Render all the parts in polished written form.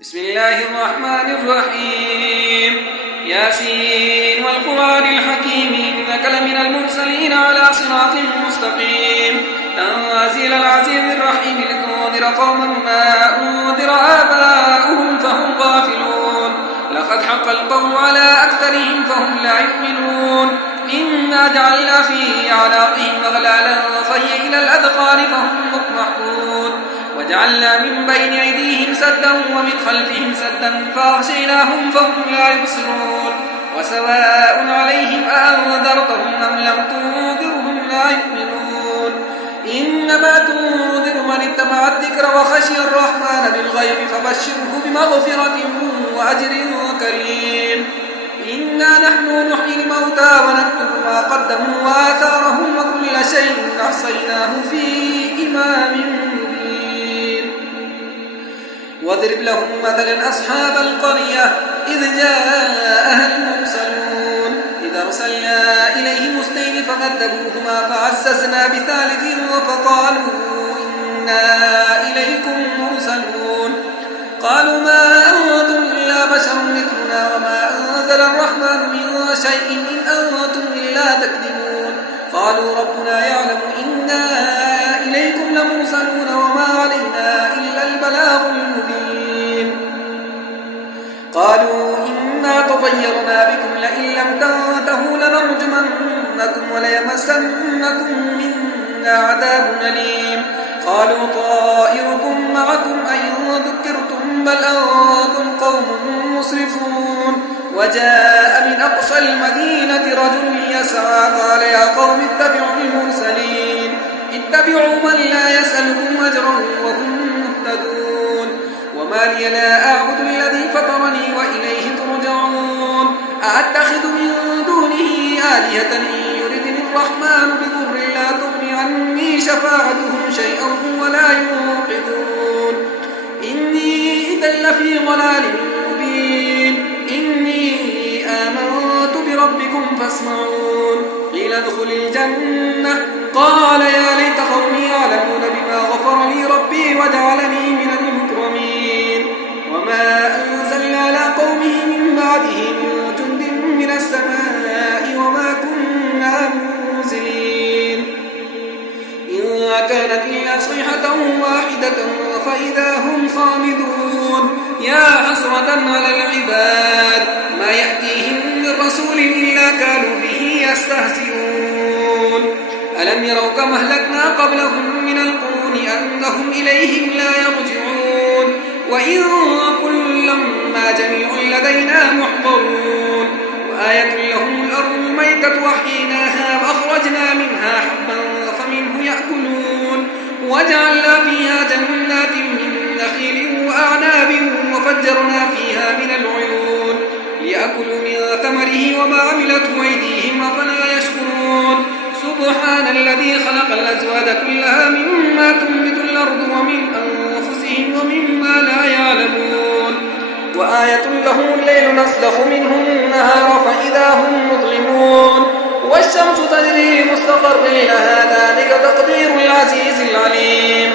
بسم الله الرحمن الرحيم ياسين والقرآن الحكيم إنك لمن المرسلين على صراط مستقيم تنزيل العزيز الرحيم لتنذر قوما ما أنذر آباؤهم فهم غافلون لقد حق القول على أكثرهم فهم لا يؤمنون إنا جعلنا في أعناقهم أغلالا فهي إلى الأذقان فهم مقمحون وجعلنا من بين أيديهم سدا ومن خلفهم سدا فأغشيناهم فهم لا يبصرون وسواء عليهم أأنذرتهم أم لم تنذرهم لا يؤمنون إنما تنذر من اتبع الذكر وخشي الرحمن بالغيب فبشره بمغفرة وأجر كريم إنا نحن نحيي الموتى ونكتب ما قدموا وآثارهم وكل شيء أحصيناه في إمام مبين واضرب لهم مثلا أصحاب القرية إذ جاءها المرسلون إذ أرسلنا إليهم اثنين فكذبوهما فعززنا بثالث فقالوا إنا إليكم مرسلون قالوا ما أنتم إلا بشر مثلنا وما أنزل الرحمن من شيء إن أنتم إلا تكذبون قالوا ربنا يعلم إنا إليكم لمرسلون وما علينا إلا البلاغ المبين قالوا إنا تطيرنا بكم لئن لم تنتهوا لنرجمنكم وليمسنكم منا عذاب أليم قالوا طائركم معكم أئن ذكرتم بل أنتم قوم مسرفون وجاء من أقصى المدينة رجل يسعى قال يا قوم اتبعوا المرسلين اتبعوا من لا يسألكم أجرا وهم مهتدون وما لي لا أعبد الذي فطرني وإليه ترجعون أأتخذ من دونه آلهة إن يردني الرحمن بضر لا تغني عني شفاعتهم شيئا ولا ينقذون إني إذا لفي ضلال مبين إني آمنت بربكم فاسمعون قيل ادخل الجنة قال يا ليت قومي يعلمون بما غفر لي ربي وجعلني من المكرمين وما أنزلنا على قومه من بعده من جند من السماء وما كنا منزلين إن كانت إلا صيحة واحدة فإذا هم خامدون يا حسرة على العباد ما يأتيهم من رسول إلا كانوا به يستهزئون ألم يروا كما أهلكنا قبلهم من القرون أنهم إليهم لا يرجعون وإن كل لما جميع لدينا محضرون وآية لهم الأرض الميتة وحيناها وأخرجنا منها حبا فمنه يأكلون وجعلنا فيها جنات من نخيل وأعناب وفجرنا فيها من العيون ليأكلوا من ثمره وما عملته أيديهم أفلا يشكرون سبحان الذي خلق الأزواج كلها مما تنبت الأرض ومن أنفسهم ومما لا يعلمون وآية لهم الليل نسلخ منه النهار فإذا هم مظلمون والشمس تجري مستقر لها ذلك تقدير العزيز العليم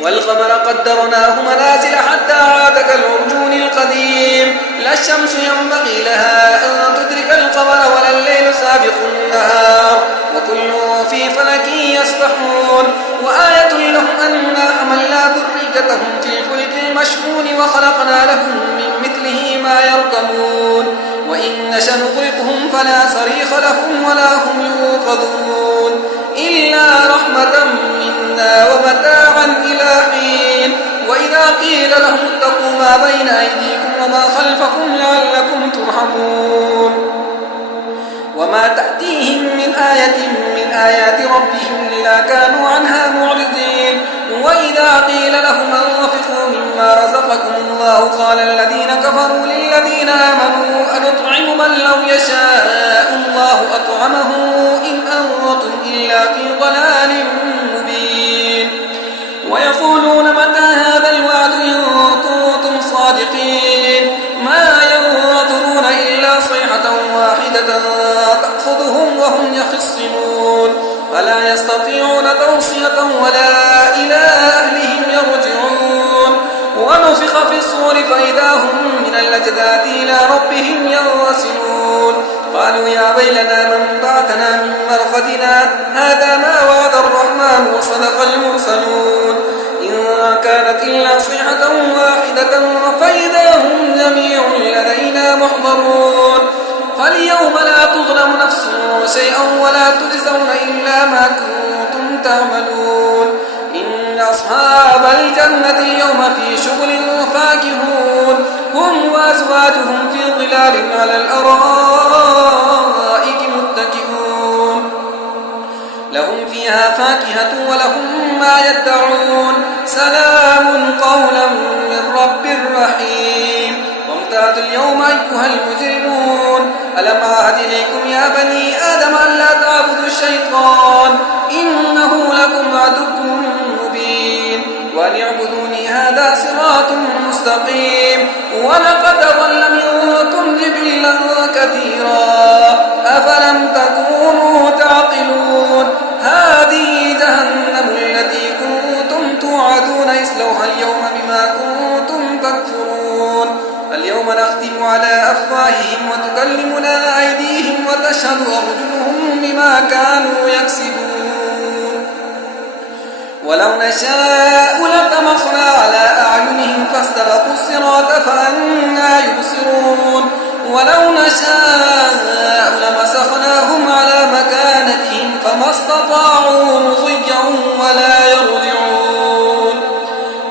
والقمر قدرناه منازل حتى عاد كالعرجون القديم لا الشمس ينبغي لها أن تدرك القمر ولا الليل سابق النهار وكل في فلك يسبحون وآية لهم أنا حملنا ذريتهم في الفلك المشحون وخلقنا لهم من مثله ما يركبون وإن نشأ نغرقهم فلا صريخ لهم ولا هم يوقظون إلا رحمة منا ومتاعا إلى حين وإذا قيل لهم اتقوا ما بين أيديكم وما خلفكم لعلكم ترحمون وما تأتيهم من آية من آيات ربهم إلا كانوا عنها معرضين وإذا قيل لهم أنفقوا مما رزقكم الله قال الذين كفروا للذين آمنوا أنطعم من لو يشاء الله أطعمه إن أنتم إلا في ضلال مبين ويقولون متى هذا الوعد إن كنتم صادقين ما ينظرون إلا صيحة واحدة تأخذهم وهم يخصمون فلا يستطيعون توصية ولا إلى أهلهم يرجعون ونفخ في الصور فإذا هم من الأجداث إلى ربهم ينسلون قالوا يا ويلنا من بعثنا من مرقدنا هذا ما وعد الرحمن وصدق المرسلون إن كانت إلا صيحة واحدة فإذا هم جميع لدينا محضرون فاليوم لا تظلم نفس شيئا ولا تجزون إلا ما كنتم تعملون إن أصحاب الجنة اليوم في شغل فاكهون هم وأزواجهم في ظلال على الأرائك متكئون لهم فيها فاكهة ولهم ما يدعون سلام قولا من رب رحيم وامتازوا اليوم أيها المجرمون ألم أعهد إليكم يا بني آدم أن لا تعبدوا الشيطان إنه لكم عدو مبين وأن اعبدوني هذا صراط مستقيم ولقد ضل منكم جبلا كثيرا أفلم تكونوا تعقلون هذه جهنم التي كنتم توعدون اصلوها اليوم بما كنتم تكفرون اليوم نختم على أفواههم وتكلمنا أيديهم وتشهد أرجلهم بما كانوا يكسبون ولو نشاء لطمسنا على أعينهم فاستبقوا الصراط فأنى يبصرون ولو نشاء لمسخناهم على مكانتهم فما استطاعوا مضيا ولا يرجعون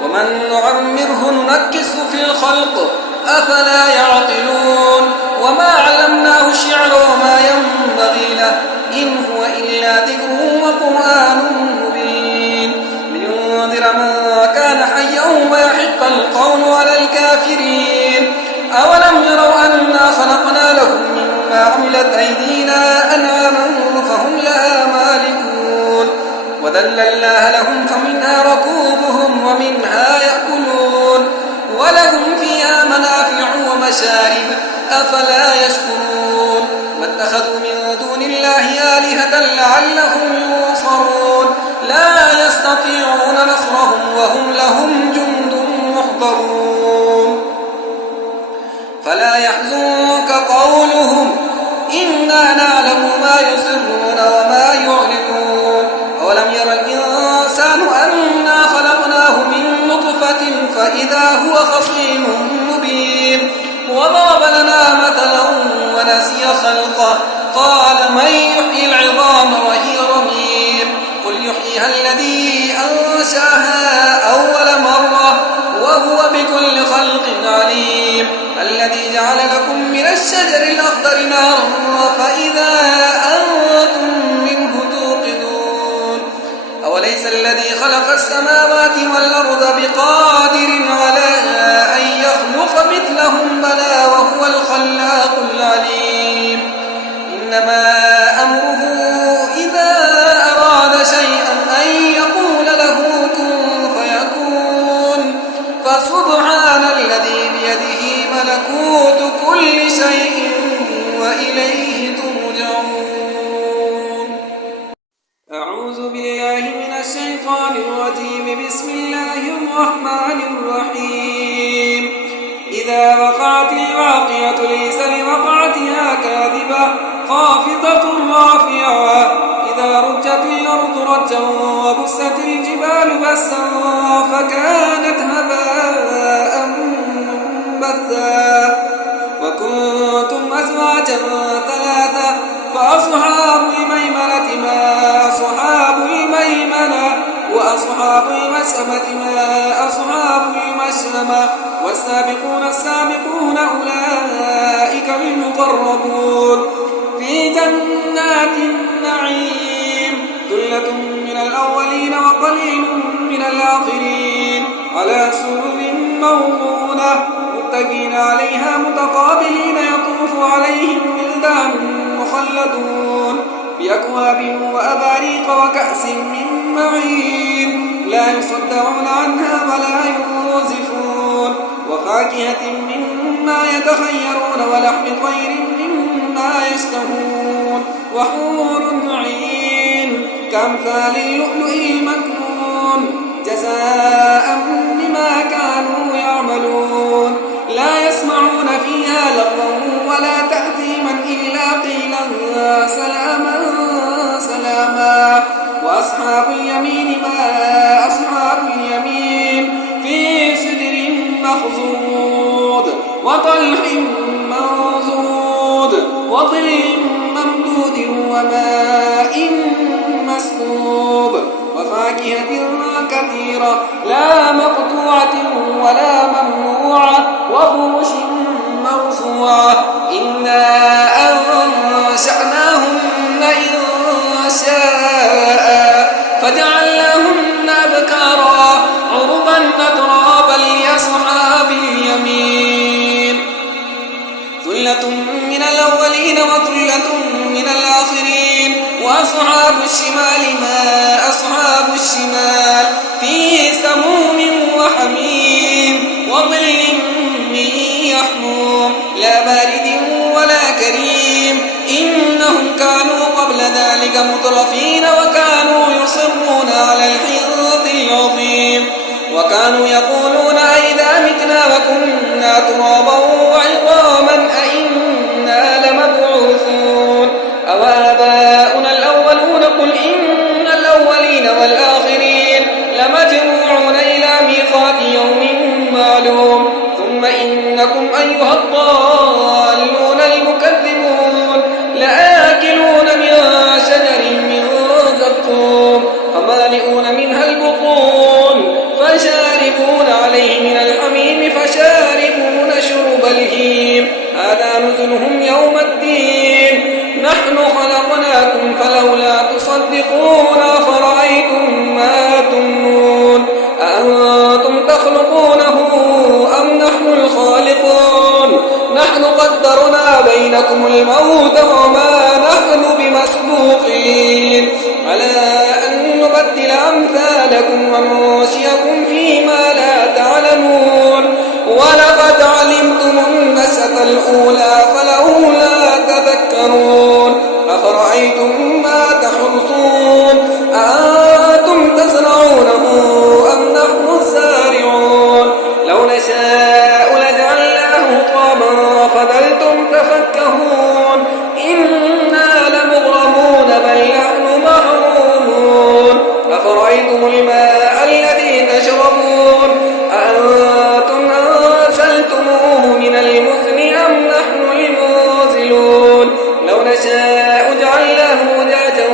ومن نعمره ننكس في الخلق أفلا يعقلون وما علمناه الشعر وما ينبغي له إن هو إلا ذكر وقرآن مبين لينذر من كان حيا ويحق القول على الكافرين أولم يروا أنا خلقنا لهم مما عملت أيدينا أنعاما فهم لها مالكون وذللناها لهم فمنها ركوبهم ومنها يأكلون ولهم فيها منافع ومشارب أفلا يشكرون واتخذوا من دون الله آلهة لعلهم ينصرون لا يستطيعون نصرهم وهم لهم جند محضرون فلا يحزنك قولهم إنا نعلم ما يسرون وما يعلنون أولم ير الإنسان أنا خلقناه من نطفة فإذا هو خصيم مبين وضرب لنا مثلا ونسي خلقه قال من يحيي العظام وهي رميم قل يحييها الذي أنشأها أول مرة وهو بكل خلق عليم الذي جعل لكم من الشجر الأخضر نارا فإذا أنتم منه توقدون أوليس الذي خلق السماوات والأرض بقادر على أن يخلق مثلهم بلى وهو الخلاق العليم إنما أمره إذا أراد شيئا أن يقول له كن فيكون فسبحان الذي بيده ملكوت كل شيء وإليه ترجعون أعوذ بالله من الشيطان الرجيم بسم الله الرحمن الرحيم إذا وقعت الواقعة ليس لوقعتها كاذبة خافضة رافعة إذا رجت الأرض رجا وبست الجبال بسا فكانت هباء منبثا وكنتم أزواجا ثلاثة فأصحاب الميمنة ما أصحاب الميمنة وأصحاب المشأمة ما أصحاب المشأمة والسابقون السابقون أولئك المقربون في جنات النعيم ثلة من الأولين وقليل من الآخرين على سرر موضونة متكئين عليها متقابلين يطوف عليهم ولدان مخلدون بأكواب وأباريق وكأس من معين لا يصدعون عنها ولا ينزفون وفاكهة مما يتخيرون ولحم طير مما يشتهون وحور عين كأمثال اللؤلؤ المكنون جزاء بما كانوا يعملون مخضود وطلح منضود وظل ممدود وماء مسكوب وفاكهة كثيرة لا مقطوعة ولا ممنوعة وفرش مرفوعة إنا أنشأناهن إنشاء فجعلناهن أبكارا عربا أترابا لأصحاب اليمين ثلة من الأولين وثلة من الآخرين وأصحاب الشمال ما أصحاب الشمال في سموم وحميم وظل من يحموم لا بارد ولا كريم إنهم كانوا قبل ذلك مترفين وكانوا يصرون على الحنث العظيم وكانوا يقولون أئذا متنا وكنا ترابا وعظاما أئنا لمبعوثون أوآباؤنا الأولون قل إن الأولين والآخرين لمجموعون إلى ميقات يوم معلوم ثم إنكم أيها الضالون المكذبون لآكلون من شجر من زقوم فمالئون منها البطون فشاربون عليه من الحميم فشاربون شرب الهيم هذا نزلهم يوم الدين نحن خلقناكم فلولا تصدقون أفرأيتم ما تمنون أأنتم تخلقونه أم نحن الخالقون نحن قدرنا بينكم الموت وما نحن بمسبوقين على أن نبدل أمثالكم وننشئكم فيما لا تعلمون ولقد علمتم النشأة الأولى فلولا تذكرون أفرأيتم ما تحرثون أأنتم تزرعونه أم نحن الزارعون لو نشاء لجعلناه طابا فظلتم تفكهون إنا لمغرمون بل نحن محرومون أفرأيتم الماء الذي تشربون أأنتم أنزلتموه من المزن أم نحن المنزلون لو نشاء جعلناه أجاجا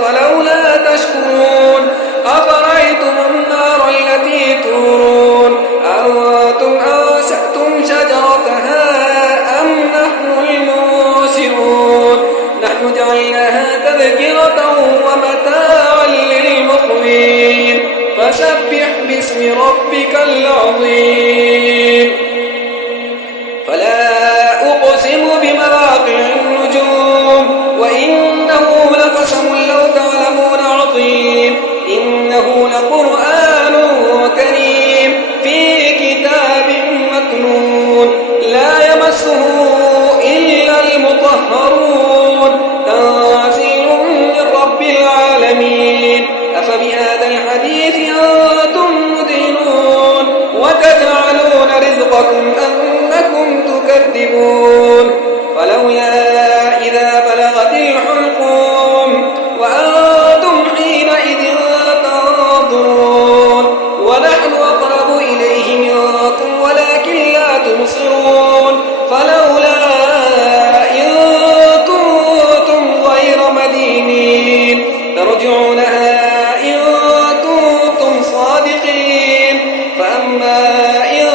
فلولا تشكرون أفرأيتم النار التي تورون أأنتم أنشأتم شجرتها أم نحن المنشئون نحن جعلناها تذكرة ومتاعا للمقوين فسبح باسم ربك العظيم فلا أقسم بمواقع النجوم وإنه لقسم لو تعلمون عظيم إنه لقرآن كريم في كتاب مكنون لا يمسه إلا المطهرون تنزيل من رب العالمين أفبهذا الحديث أنتم مدهنون وتجعلون رزقكم أنكم تكذبون فلولا إذا بلغت الحلقوم وأنتم حينئذ تنظرون ونحن أقرب إليه منكم ولكن لا تبصرون فلولا إن كنتم غير مدينين ترجعونها إن كنتم صادقين فأما إن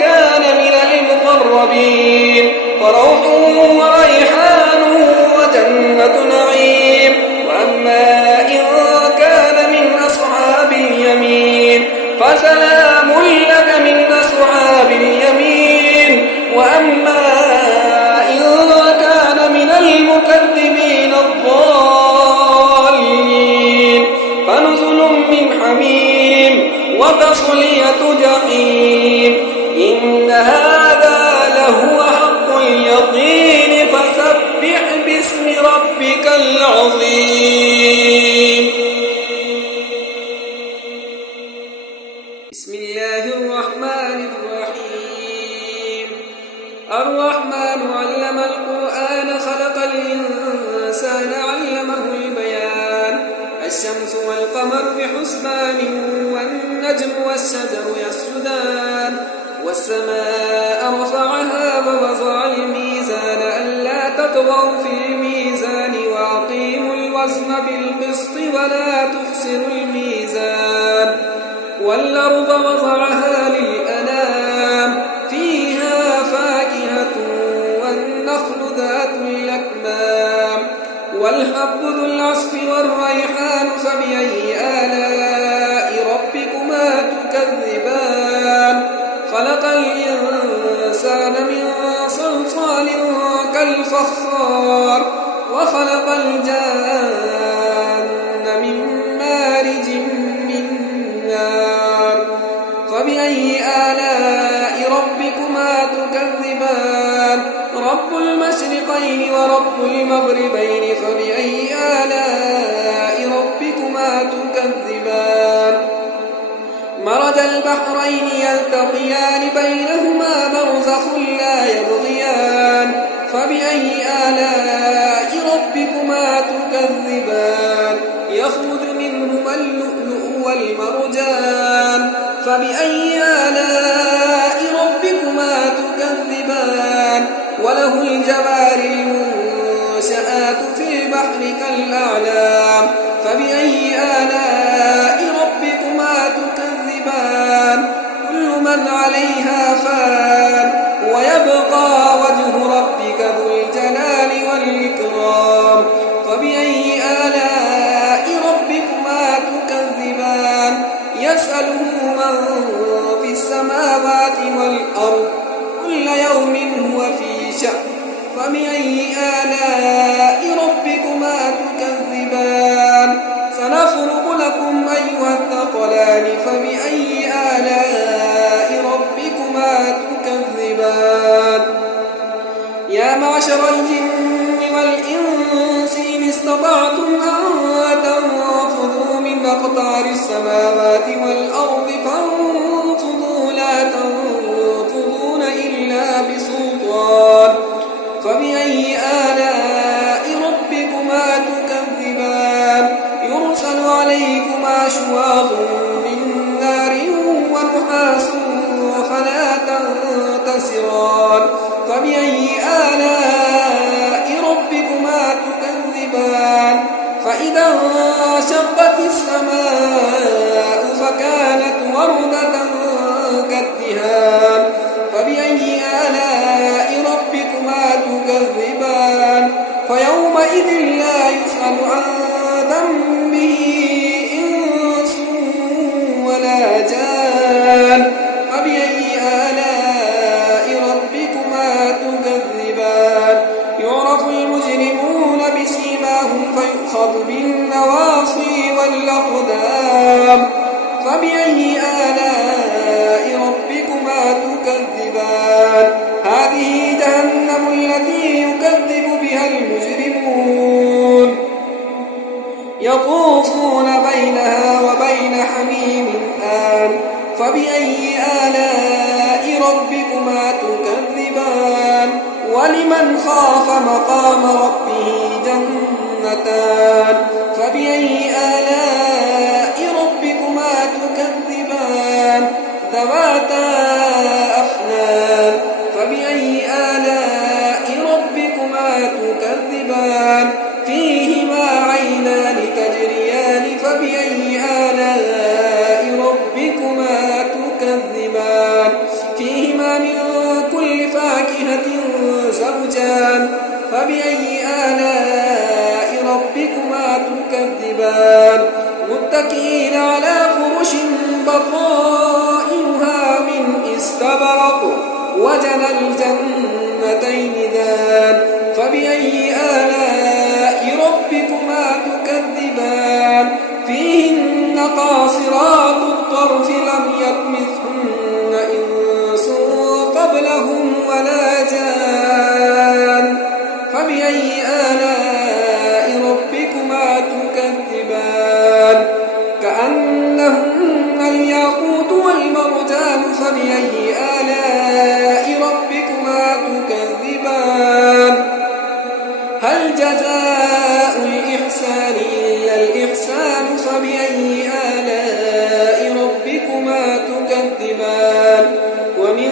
كان من المقربين فروح وريحان وجنة نعيم وأما إن كان من أصحاب اليمين فسلام لك من أصحاب اليمين وأما إن كان من المكذبين الضالين فنزل من حميم وتصلية جحيم إن هذا لهو حق اليقين فسبح باسم ربك العظيم بسم الله الرحمن الرحيم الرحمن علم القرآن خلق الإنسان علمه البيان الشمس والقمر بحسبان والنجم والشجر يسجدان والسماء رفعها ووضع الميزان ألا تطغوا في الميزان وأقيموا الوزن بالقسط ولا تخسروا الميزان والأرض وضعها للأنام فيها فاكهة والنخل ذات الأكمام والحب ذو العصف والريحان فبأي آلاء ربكما تكذبان خلق الإنسان من صلصال كالفخار وخلق الجان من مارج من نار فبأي آلاء ربكما تكذبان رب المشرقين ورب المغربين فبأي آلاء ربكما تكذبان مرج البحرين يلتقيان بينهما برزخ لا يبغيان فبأي آلاء ربكما تكذبان يخرج منهما اللؤلؤ والمرجان فبأي آلاء ربكما تكذبان وله الجوار المنشآت في البحر كالأعلام فبأي آلاء ربكما تكذبان كل من عليها فان ويبقى وجه ربك ذو الجلال والإكرام فبأي آلاء ربكما تكذبان يسأله من في السماوات والأرض كل يوم هو في شأن فبأي آلاء ربكما تكذبان سنفرغ لكم أيها الثقلان فبأي آلاء ربكما تكذبان يا معشر الجن والإنس إن استطعتم أن تنفذوا من أقطار السماوات والأرض فانفذوا لا تنفذون إلا بسلطان فبأي آلاء ربكما تكذبان يرسل عليكما شواظ من نار ونحاس فلا تنتصران فبأي آلاء ربكما تكذبان فإذا انشقت السماء فكانت وردة كالدهان فبأي آلاء ربكما تكذبان فيومئذ لا يسأل عن ذنبه إنس ولا جان فبأي آلاء ربكما تكذبان يعرف المجرمون بسيماهم فيؤخذ بالنواصي والأقدام فبأي آلاء ربكما تكذبان هذه جهنم التي يكذب بها المجرمون يطوفون بينها وبين حميم آن فبأي آلاء ربكما تكذبان ولمن خاف مقام ربه جنتان فبأي آلاء ربكما تكذبان ذواتا أفنان فبأي آلاء ربكما تكذبان فيهما عينان تجريان فبأي آلاء ربكما تكذبان فيهما من كل فاكهة زوجان فبأي آلاء ربكما تكذبان متكئين على فرش بطائنها من استبرق وجنى الجنتين دان فبأي آلاء ربكما تكذبان فيهن قاصرات الطرف لم يطمثهن إنس قبلهم ولا جان فبأي آلاء ربكما تكذبان كأنهن الياقوت والمرجان فبأي آلاء ربكما تكذبان هل جزاء الإحسان إلا الإحسان فبأي آلاء ربكما تكذبان ومن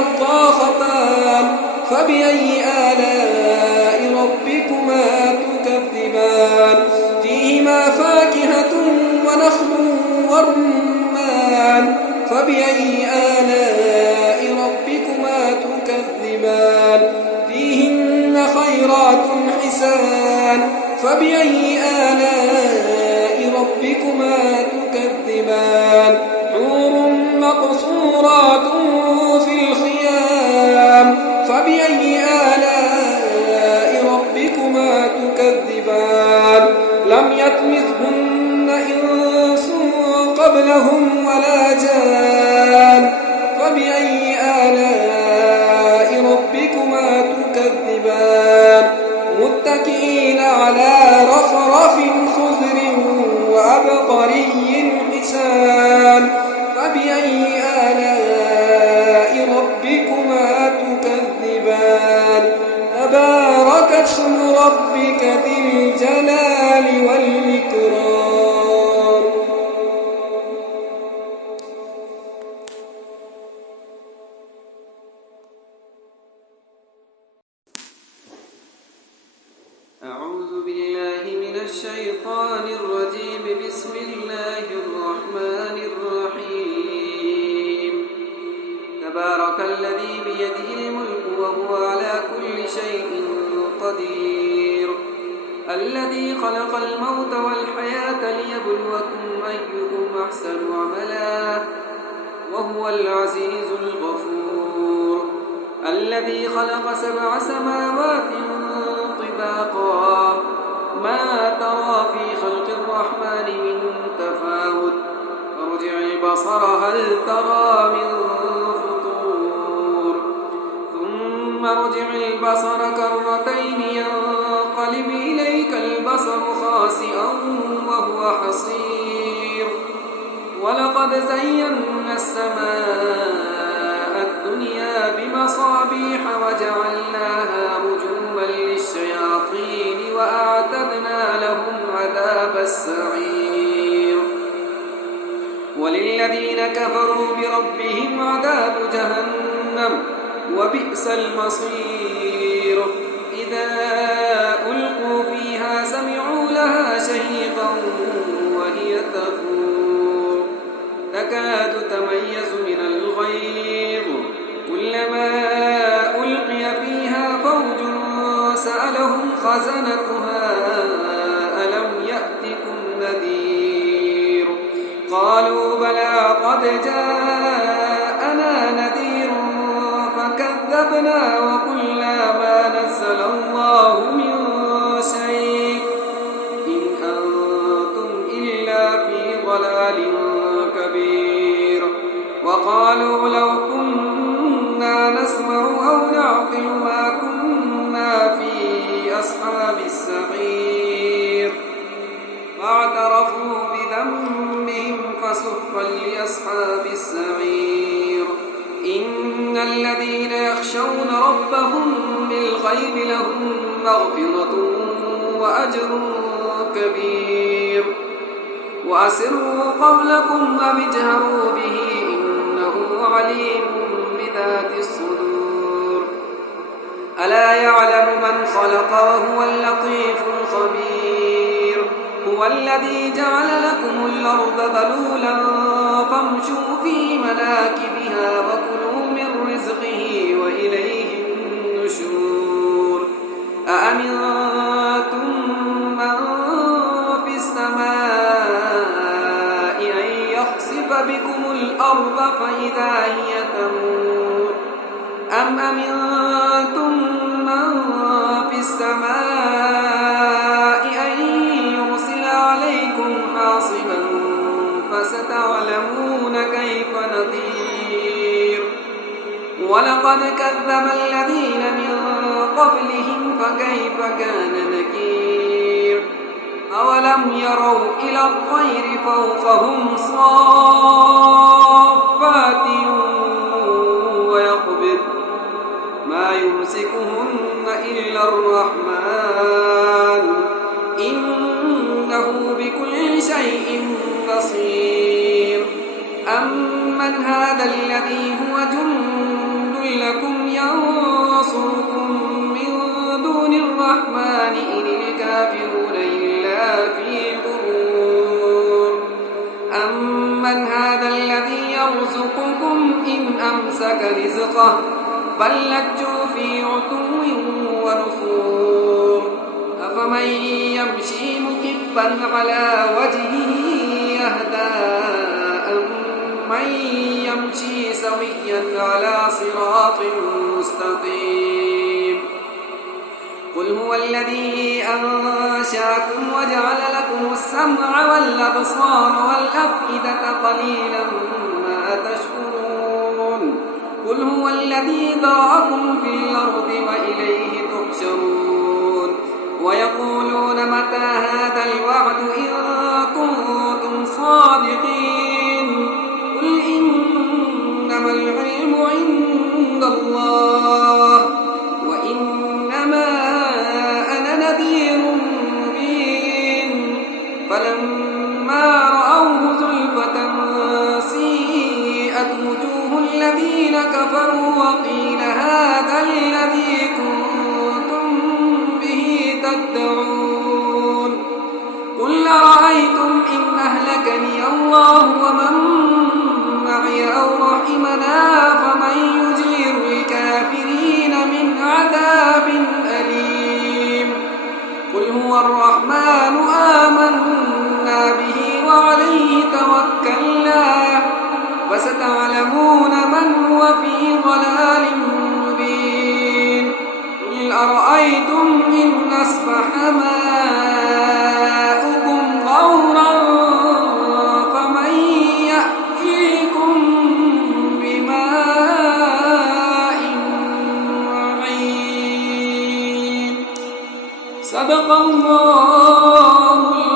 يتلقى خطان فبأي آلاء ربكما تكذبان فيهما فاكهة ونخل ورمان فبأي آلاء ربكما تكذبان فيهن خيرات حسان فبأي آلاء ربكما تكذبان حور مقصورات في الخيام فبأي آلاء ربكما تكذبان لم يطمثهن إنس قبلهم ولا جان فبأي آلاء ربكما تكذبان متكئين على رفرف خضر وعبقري حسان فبأي آلاء ربكما تكذبان تبارك اسم ربك ذي الجلال والإكرام. أعوذ بالله من الشيطان الرجيم. بسم الله الرحمن الرحيم. تبارك الذي بيده الملك وهو على كل شيء قدير. الذي خلق الموت والحياة ليبلوكم أيكم أحسن عملا وهو العزيز الغفور. الذي خلق 7 سماوات طباقا ما ترى في خلق الرحمن من تفاوت فارجع البصر هل ترى من فطور ثم ارجع البصر كرتين ينقلب إليك البصر خاسئا وهو حصير. ولقد زينا السماء الدنيا بمصابيح وجعلناها رجوما للشياطين وأعتدنا لهم عذاب السعير. وللذين كفروا بربهم عذاب جهنم وبئس المصير. إذا ألقوا فيها سمعوا لها شهيقا وهي تفور تكاد تميز من الغيظ كلما ألقي فيها فوج سألهم خزنتها ألم يأتكم نذير قالوا بلى قد جاءنا نذير فكذبنا وقلنا ما نزل الله من شيء إن أنتم إلا في ضلال كبير. وقالوا لو كنا نسمع أو نعقل ما كنا في أصحاب السعير فاعترفوا بذنبهم فسحقا لأصحاب السعير. إن الذين يخشون ربهم بالغيب لهم مغفرة وأجر كبير. وأسروا قولكم أو اجهروا به إنه عليم بذات الصدور. ألا يعلم من خلق وهو اللطيف الخبير. هو الذي جعل لكم الأرض ذلولا فامشوا في مناكبها وكلوا من رزقه وإليه النشور. أأمنتم من في السماء أن يخسف بكم الأرض فإذا هي تمور أم أمنتم من في السماء أن يرسل عليكم حاصبا فستعلمون كيف نذير. ولقد كذب الذين من قبلهم فكيف كان نكير. أولم يروا إلى الطير فوقهم صافات ويقبض ما يمسكهن إلا الرحمن إنه بكل شيء بصير. أمن هذا الذي هو جند ينصركم من دون الرحمن إن الكافرون إلا في غرور أمن هذا الذي يرزقكم إن أمسك رزقه بل لجوا في عتو ونفور أفمن يمشي مكبا على وجهه يهدى أمن يمشي سويا على صراط مستقيم قل هو الذي أنشأكم وجعل لكم السمع والأبصار والأفئدة قليلا ما تشكرون قل هو الذي ذرأكم في الأرض وإليه تحشرون ويقولون متى هذا الوعد إن كنتم صادقين قل إنما العلم عند الله وإنما أنا نذير مبين فلما رأوه زلفة سيئت وجوه الذين كفروا وقيل هذا الذي كنتم به تدعون قل أرأيتم إن أهلكني الله ومن معي أو رحمنا فمن يجير الكافرين من عذاب أليم قل هو الرحمن آمنا به وعليه توكلنا فستعلمون من هو في ضلال مبين قل أرأيتم إن أصبح ماؤكم غورا فمن يأتيكم بماء معين صدق الله